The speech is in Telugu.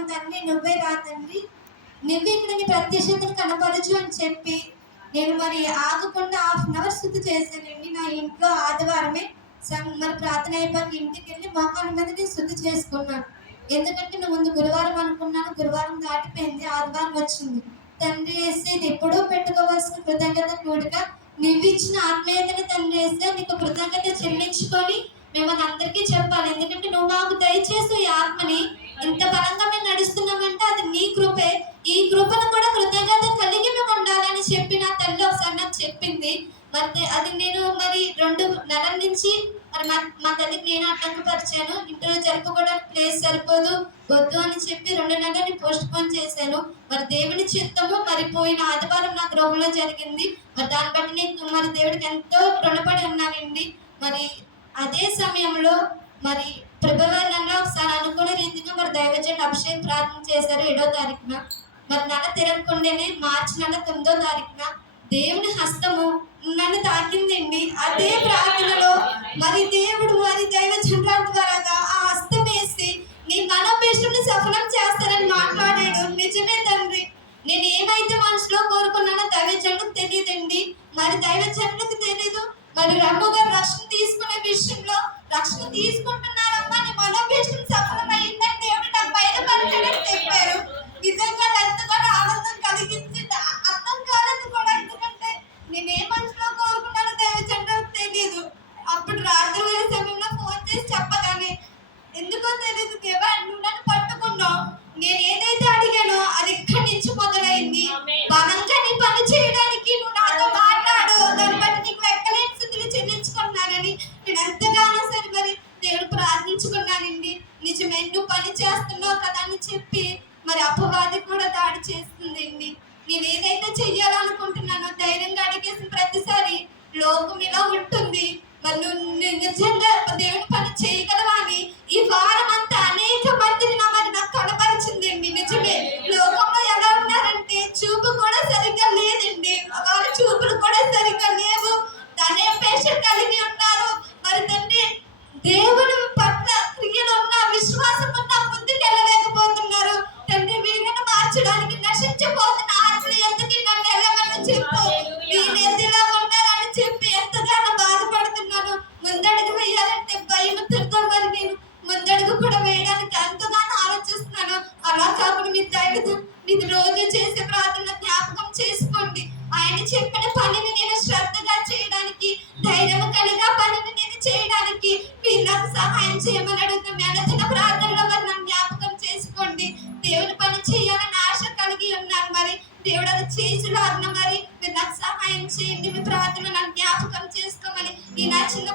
చేస్తున్నాను తండ్రి, నువ్వే రా తండ్రి, నువ్వు ఇక్కడ నీ ప్రత్యక్షతను కనపరచు అని చెప్పి నేను మరి ఆగకుండా 1/2 అవర్ స్థుతి చేశానండి. నా ఇంట్లో ఆదివారమే మరి ప్రార్థన అయిపోయి ఇంటికి వెళ్ళి మోకాళ్ళ మీద నేను స్థుతి చేసుకున్నాను. ఎందుకంటే నువ్వు ముందు గురువారం అనుకున్నాను, గురువారం దాటిపోయింది, ఆదివారం వచ్చింది. తండ్రి వేస్తే ఇది ఎప్పుడూ పెట్టుకోవాల్సిన కృతజ్ఞత కూడిక నువ్వు ఇచ్చిన ఆత్మీయతని తండ్రి వేస్తే నీకు కృతజ్ఞత చెల్లించుకొని మిమ్మల్ని అందరికీ చెప్పాలి. ఎందుకంటే నువ్వు మాకు దయచేసి ఈ ఆత్మని ఇంత బలంగా మేము నడుస్తున్నామంటే అది నీ కృపే. ఈ కృపను కూడా కృతజ్ఞత కలిగి మేము ఉండాలని చెప్పి నా తల్లి ఒకసారి నాకు చెప్పింది. మరి అది నేను మరి 2 నెలల నుంచి మరి మా తల్లికి నేను ఆటంకపరిచాను. ఇంట్లో జరుపుకోవడానికి ప్లేస్ సరిపోదు వద్దు అని చెప్పి 2 నెలలని పోస్ట్ పోన్ చేశాను. మరి దేవుని చిత్తము మరి పోయిన ఆదివారం నా గృహంలో జరిగింది. మరి దాన్ని బట్టి నేను మరి దేవుడికి ఎంతో రుణపడి ఉన్నానండి. మరి అదే సమయంలో మరి ఫిబ్రవరి నెలలో ఒకసారి అనుకునే రీతిగా మరి దైవజనుడు అభిషేక్ ప్రార్థన చేశారు 7వ తారీఖున. మరి నెల తిరగకుండానే మార్చి నెల 9వ తారీఖున దేవుని హస్తము నన్ను తాకిందండి. అదే ప్రార్థనలో మరి దేవుడు మరి దైవజనుల ద్వారా ఆ హస్తం వేసి నీ మనోభీష్టని సఫలం చేస్తానని మాట్లాడాడు. నిజమే తండ్రి, నేను ఏమైతే మనసులో కోరుకున్నానో దైవజనులకు తెలియదండి. మరి దైవజనులకు తెలీదు. మరి రమ్మ గారు రక్షణ తీసుకునే విషయంలో రక్షణ తీసుకుంటున్నారమ్మా, నీ మనోభీష్టం సఫలమైందని దేవుడు నాకు బయటపరిచాడని చెప్పారు. నిజంగా ఎంతగానో ఆనందం కలిగించింది. అర్థం కాలేదు కూడా, ఎందుకంటే నేను ఏ మనసులో కోరుకున్నానో దైవజనులకు తెలియదు. అప్పుడు రాత్రి వేళ సమయంలో ఫోన్ చేసి చెప్పగానే ఎందుకో తెలియదు, దేవా నువ్వు నన్ను పట్టుకున్నావు, నేను ఏదైతే అడిగానో అది ఇక్కడి నుంచి మొదలైంది. బలంగా నీ పని చేయడానికి నువ్వు నాతో మాట్లాడు, దాన్ని బట్టి నీకు ఎక్కలేని స్థితిని చెల్లించుకున్నానని నేను ఎంతగానో సరే మరి దేవుడు ప్రార్థించుకున్నానండి. నిజమే, నువ్వు పని చేస్తున్నావు కదా అని చెప్పి మరి అపవాది కూడా దాడి చేస్తుందండి. నేను ఏదైతే చెయ్యాలనుకుంటున్నానో ధైర్యంగా అడిగేసిన ప్రతిసారి లోకం ఇలా ఉంటుంది. మరి నువ్వు నిజంగా దేవుని పని చేయగలవా అని ఈ వారం అంతా అనేక మందిని నాకు కనపరిచిందండి. నిజమే, లోకంలో ఎలా ఉన్నారంటే చూపు కూడా సరిగ్గా లేదండి, వాళ్ళ చూపులు కూడా సరిగ్గా లేవు, దాని పేషెంట్ కలిగి ఉన్నారు. మరి తండ్రి దేవుని పట్ల క్రియలు ఉన్న విశ్వాసం ఉన్న ముందుకు వెళ్ళలేకపోతున్నారు. తండ్రి వీళ్ళని మార్చడానికి నశించిపోతున్న ఆత్మలు ఎందుకు నన్ను వెళ్ళమని చెప్పు, వీళ్ళు ఎందులా ఉన్నారని చెప్పి ఎంతగానో బాధపడుతున్నాను. ముందడుగు వేయాలంటే భయంతో మరి నేను ముందడుగు కూడా వేయడానికి ఎంతగానో ఆలోచిస్తున్నాను. అలా కాకుండా మీ దైవదు మీరు రోజు చేసే ప్రార్థన జ్ఞాపకం చేసుకోండి. ఆయన చెప్పిన పనిని నేను శ్రద్ధగా చేయడానికి, ధైర్యం కలిగా పనిని నేను చేయడానికి మీరు నాకు సహాయం చేయమని అడుగుతాం. మెడచిన ప్రార్థనలో మరి నన్ను జ్ఞాపకం చేసుకోండి. దేవుని పని చేయాలని ఆశ కలిగి ఉన్నాను. మరి దేవుడు అది చేసిలాగిన మరి మీరు నాకు సహాయం చేయండి. మీ ప్రార్థన నన్ను జ్ఞాపకం చేసుకోమని ఈ నా చిన్న